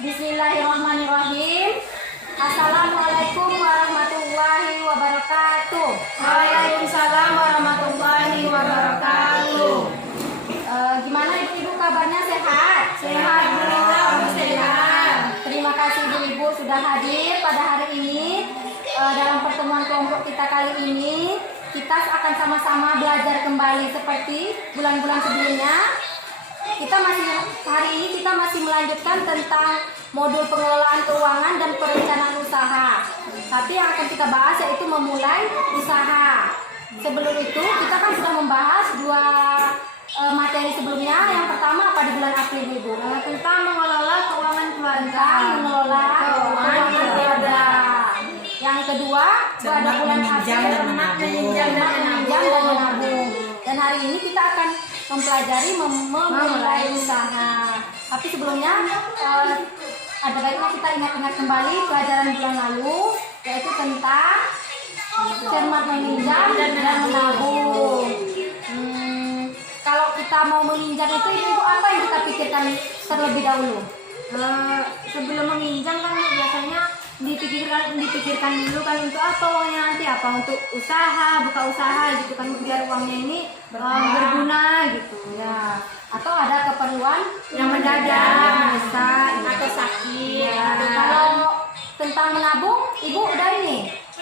Bismillahirrahmanirrahim. Assalamualaikum warahmatullahi wabarakatuh. Waalaikumsalam warahmatullahi wabarakatuh. Gimana ibu-ibu kabarnya, sehat? Sehat, alhamdulillah, sehat. Terima kasih ibu-ibu sudah hadir pada hari ini. Dalam pertemuan kelompok kita kali ini, kita akan sama-sama belajar kembali seperti bulan-bulan sebelumnya. Hari ini kita masih melanjutkan tentang modul pengelolaan keuangan dan perencanaan usaha. Tapi yang akan kita bahas yaitu memulai usaha. Sebelum itu kita kan sudah membahas dua materi sebelumnya. Yang pertama apa di bulan April, Ibu? Tentang mengelola keuangan keluarga. Mengelola keuangan keluarga. Yang kedua pada bulan April meminjam dan menabung. Dan hari ini kita akan mempelajari memulai usaha. Tapi sebelumnya ada baiknya kita ingat-ingat kembali pelajaran bulan lalu, yaitu tentang cermat meminjam dan menabung. Kalau kita mau meminjam itu ibu apa yang kita pikirkan terlebih dahulu? Sebelum meminjam kan biasanya dipikirkan dulu kan untuk apa uangnya nanti, apa untuk usaha, buka usaha gitu kan, biar uangnya ini berguna gitu ya. Atau ada keperluan yang mendadak, mendesak atau sakit. Ya. Kalau tentang menabung, ibu udah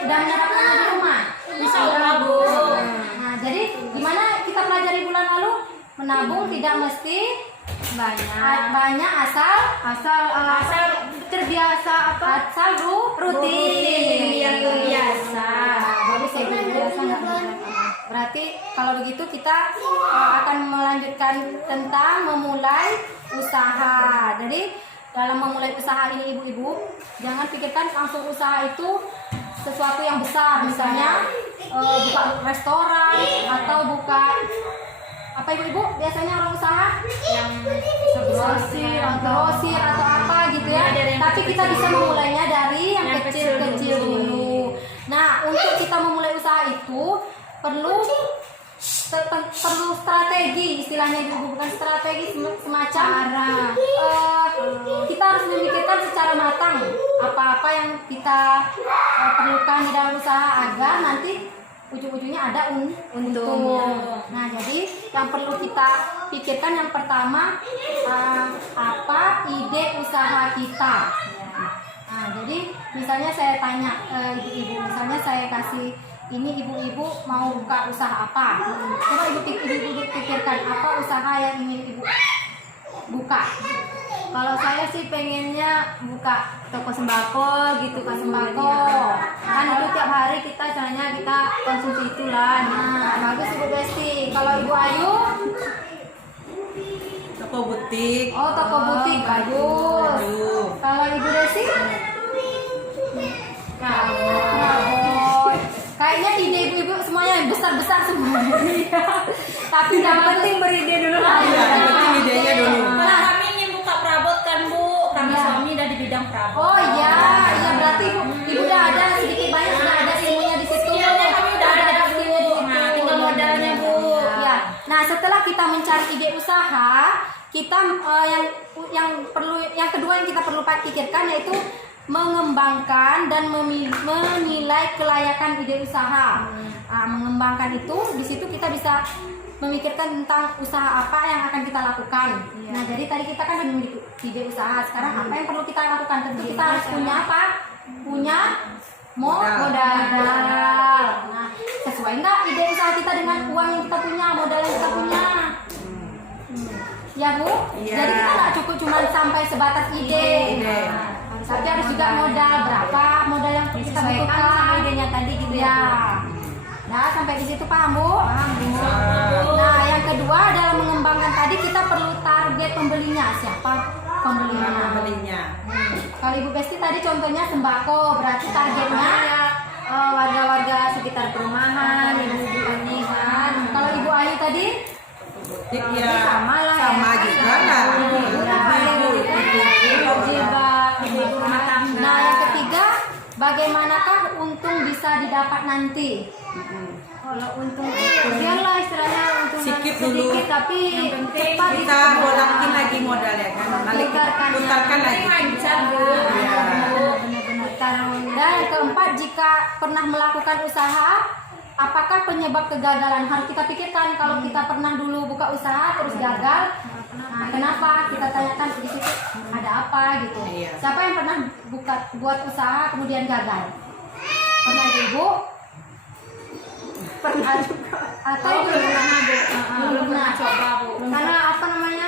menerapkannya di rumah. Bisa menabung. Nah, jadi gimana kita pelajari bulan lalu? Menabung tidak mesti banyak asal terbiasa asal rutin yang terbiasa. Bagus ya, terbiasa nggak berarti kalau begitu kita akan melanjutkan tentang memulai usaha. Jadi dalam memulai usaha ini ibu-ibu jangan pikirkan langsung usaha itu sesuatu yang besar, misalnya buka restoran atau buka apa ibu-ibu biasanya orang usaha yang grosir atau apa gitu ya. Tapi kita bisa memulainya dari yang kecil-kecil dulu. Nah, untuk kita memulai usaha itu perlu strategi, istilahnya ibu, bukan strategi, semacam kita harus memikirkan secara matang apa-apa yang kita perlukan di dalam usaha agar nanti ujung-ujungnya ada untungnya. Nah, jadi yang perlu kita pikirkan yang pertama apa ide usaha kita. Nah, jadi misalnya saya tanya ibu-ibu, misalnya saya kasih ini ibu-ibu mau buka usaha apa? Coba ibu pikirkan apa usaha yang ingin ibu buka. Kalau saya sih pengennya buka toko sembako gitu kan, Sembako. Kan itu tiap hari kita caranya kita konsumsi itulah. Nah, bagus Ibu Besti. Kalau Ibu Ayu? Toko butik. Oh, toko butik, bagus. Kalau Ibu Desi? Kayaknya ide ibu-ibu semuanya besar-besar semuanya. Tapi yang penting beride dulu. Yang penting idenya dulu. Nah, kami ingin buka perabot kan Bu, kami suami udah di bidang perabot. Oh iya, berarti ibu udah ada sedikit banyak sudah ada ilmunya di situ. Skillnya kami udah ada Bu. Nah, Tinggal modalnya Bu. Ya. Nah, setelah kita mencari ide usaha, kita yang kedua yang kita perlu pikirkan yaitu mengembangkan dan menilai kelayakan ide usaha. Nah, mengembangkan itu di situ kita bisa memikirkan tentang usaha apa yang akan kita lakukan. Nah, jadi tadi kita kan memiliki ide usaha. Sekarang apa yang perlu kita lakukan? Tentu kita harus punya apa? Punya modal. Nah, sesuai nggak ide usaha kita dengan uang yang kita punya, modal yang kita punya? Ya Bu? Iya. Jadi kita nggak cukup cuma sampai sebatas ide. Tapi harus juga modal, berapa modal yang kita butuhkan idenya tadi gitu ya. Nah, sampai di situ paham Bu? Paham Bu. Nah, yang kedua dalam mengembangkan tadi kita perlu target pembelinya. Siapa pembelinya? Kalau Ibu Besti tadi contohnya sembako, berarti targetnya warga-warga sekitar perumahan, ibu-ibu ini kan. Kalau Ibu Ayu tadi Butik ya sama lah sama ya. juga lah. Ibu rumah tangga. Nah, yang ketiga, bagaimanakah untung bisa didapat nanti? Kalau untung biarlah istilahnya untung Sikit sedikit dulu. tapi cepat Kita bolakin lagi modal ya kan. Balik putarkan lagi. Lancar pernah melakukan usaha, apakah penyebab kegagalan? Harus kita pikirkan. Kalau kita pernah dulu buka usaha terus gagal, nah, kenapa? Kita tanyakan di situ ada apa gitu. Iya. Siapa yang pernah buat usaha kemudian gagal? Pernah Ibu? Pernah juga. Atau belum pernah Bu? Belum pernah coba Bu. Karena apa namanya,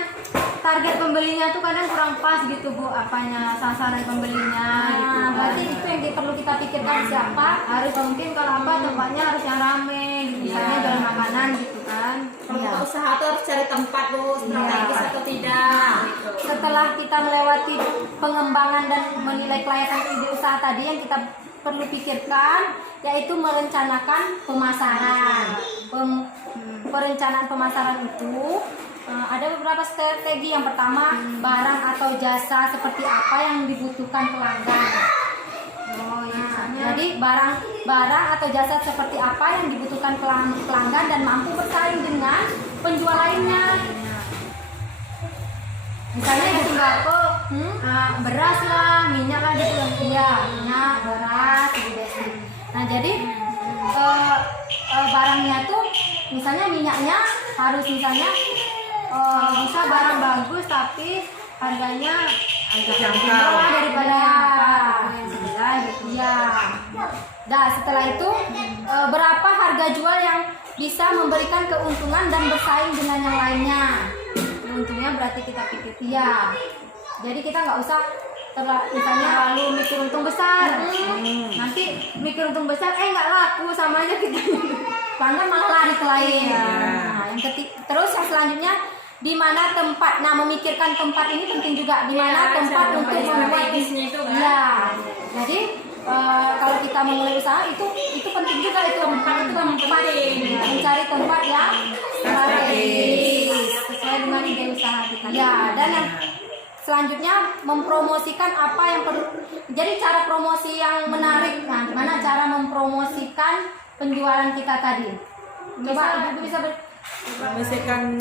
target pembelinya tuh kadang kurang pas gitu Bu, apanya sasaran pembelinya gitu. Nah, berarti itu yang perlu kita pikirkan, siapa? Harus mungkin kalau apa tempatnya harus yang rame gitu, misalnya Iya. jual makanan gitu kan. Kalau Iya. buka usaha tuh harus cari tempat Bu, strategis atau tidak. Gitu. Setelah kita melewati pengembangan dan menilai kelayakan ide usaha tadi, yang kita perlu pikirkan yaitu merencanakan pemasaran. Perencanaan pemasaran itu ada beberapa strategi. Yang pertama, barang atau jasa seperti apa yang dibutuhkan pelanggan. Oh ya, misalnya Jadi barang atau jasa seperti apa yang dibutuhkan pelanggan dan mampu bersaing dengan penjual lainnya. Misalnya kayak sembako, beras lah, minyak lah gitu. Iya, minyak, beras, gitu. Nah, jadi barangnya tuh, misalnya minyaknya harus misalnya Bisa barang bagus tapi harganya agak Terjangkau. mahal lah daripada Iya. yang apa toko yang sebelah gitu. Iya. Nah, setelah itu berapa harga jual yang bisa memberikan keuntungan dan bersaing dengan yang lainnya? Untungnya berarti kita pikir Iya. Jadi kita nggak usah misalnya terlalu mikir untung besar. Nanti mikir untung besar nggak laku, sama aja kita. pelanggan malah lari ke lain. Iya. Nah, terus yang selanjutnya di mana tempat. Nah, memikirkan tempat ini penting juga. Di mana Iya, tempat cara untuk membuat membuat strategisnya itu kan. Iya. Jadi kalau kita memulai usaha itu penting juga itu tempat mencari tempat yang strategis Sesuai dengan ide usaha kita. ya. Dan yang selanjutnya mempromosikan apa yang perlu. Jadi cara promosi yang menarik. Nah, gimana cara mempromosikan penjualan kita tadi? Coba Ibu bisa Promosikan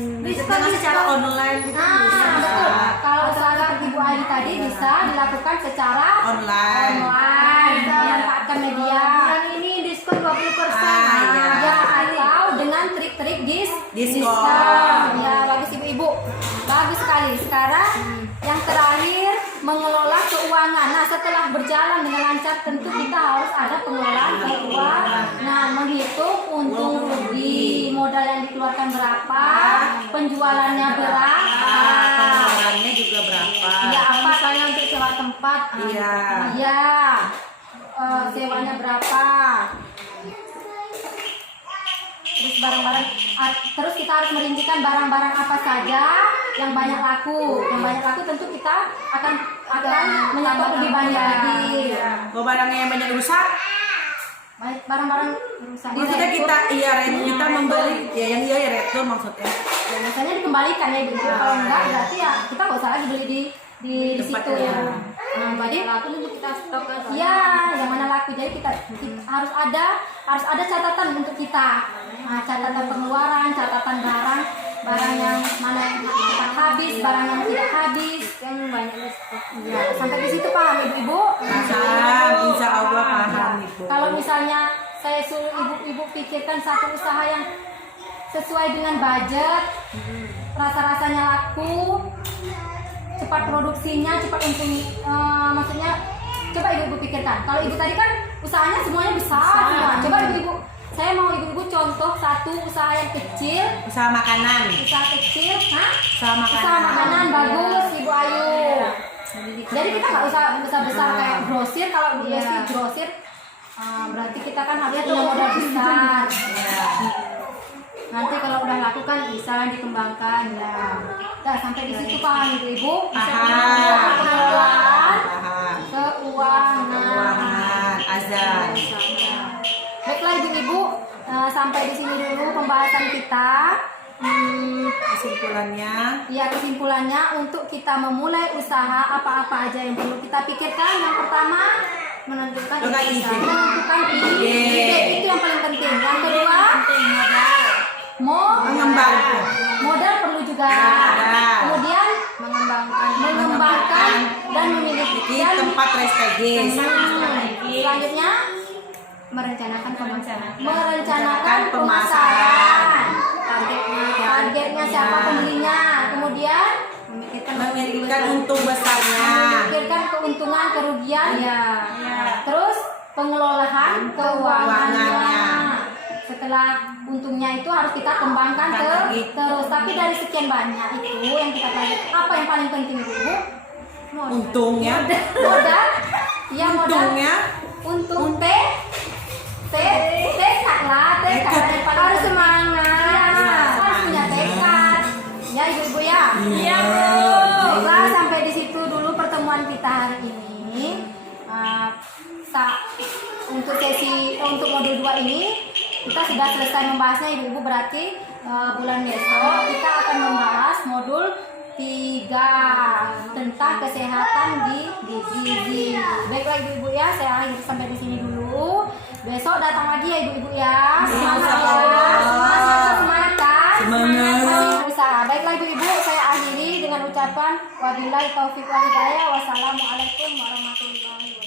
secara online gitu Nah, bisa. betul. Kalau usaha seperti Bu Ayu tadi bisa dilakukan secara Online. memanfaatkan media. Bulan ini diskon 20%. Iya. Ya, atau dengan trik-trik Diskon. Ya, bagus Ibu-ibu. Bagus sekali. Sekarang yang terakhir, mengelola keuangan. Nah, setelah berjalan dengan lancar, tentu kita harus ada pengelolaan keuangan. Nah, menghitung untung rugi, modal yang dikeluarkan berapa, penjualannya berapa. Pengeluarannya juga berapa? Ya, apa Misalnya untuk sewa tempat. Iya. Iya, sewanya berapa? Terus terus kita harus merincikan barang-barang apa saja yang banyak laku. Yang banyak laku tentu kita akan menyetor lebih banyak lagi. Kalau barangnya yang banyak rusak, Baik, barang-barang rusak. maksudnya kita membeli ya yang retur maksudnya. Ya, biasanya dikembalikan ya gitu. Kalau enggak berarti ya kita nggak usah lagi beli di Tempat situ ya. ya. Nah, jadi Laku itu kita stok kan. iya, yang mana laku. Jadi kita harus ada catatan untuk kita. Nah, catatan pengeluaran, catatan barang yang mana yang cepat habis, barang yang tidak habis. Yang banyak di stok. Ya, sampai di situ paham Ibu-ibu? Paham, insya Allah paham Ibu. Kalau misalnya saya suruh ibu-ibu pikirkan satu usaha yang sesuai dengan budget, rasa-rasanya laku, cepat produksinya, cepat untung, maksudnya coba ibu-ibu pikirkan. Kalau ibu tadi kan usahanya semuanya besar semua. Coba ibu-ibu, saya mau ibu-ibu contoh satu usaha yang kecil, Usaha makanan. usaha kecil, Usaha makanan. usaha makanan bagus Ibu Ayu. Jadi kita nggak usah besar-besar kayak grosir. Kalau dia sih grosir, berarti kita kan harus punya modal besar. Nanti kalau udah laku kan bisa dikembangkan ya. Nah, sampai di situ paham Ibu-ibu? Paham. Pengelolaan Paham. keuangan. Keuangan, azan. Baiklah Ibu-ibu, sampai di sini dulu pembahasan kita. Kesimpulannya, Ya, kesimpulannya untuk kita memulai usaha apa-apa aja yang perlu kita pikirkan. Yang pertama, Menentukan Menentukan ide ide. usaha. menentukan ide. Itu yang paling penting. Yang kedua, mengembangkan. modal perlu juga. Modal. Kemudian mengembangkan dan memiliki Di tempat strategis. selanjutnya merencanakan Merencanakan pemasaran. Targetnya siapa pembelinya, kemudian Memikirkan untung besarnya. memikirkan keuntungan kerugian, Iya. terus pengelolaan keuangannya. Keuangannya. Setelah untungnya itu harus kita kembangkan terus. Tapi dari sekian banyak itu yang kita pelajari, apa yang paling penting ibu? Untungnya. Modal. Iya, modal. Untungnya. Untung tekad lah, tekad yang paling Harus penting. semangat. Iya, harus punya tekad. Ya ibu-ibu ya. Iya, Bu. Baiklah, sampai di situ dulu pertemuan kita hari ini. Untuk modul 2 ini kita sudah selesai membahasnya ibu-ibu, berarti bulan besok kita akan membahas modul 3 tentang kesehatan di gizi. Baiklah ibu-ibu ya, saya akhiri sampai di sini dulu. Besok datang lagi ya ibu-ibu ya. Semangat ya. Semangat kan? Semangat. Masih berusaha. Baiklah ibu-ibu, saya akhiri dengan ucapan wabillahi taufiq wal hidayah. Wassalamualaikum warahmatullahi wabarakatuh.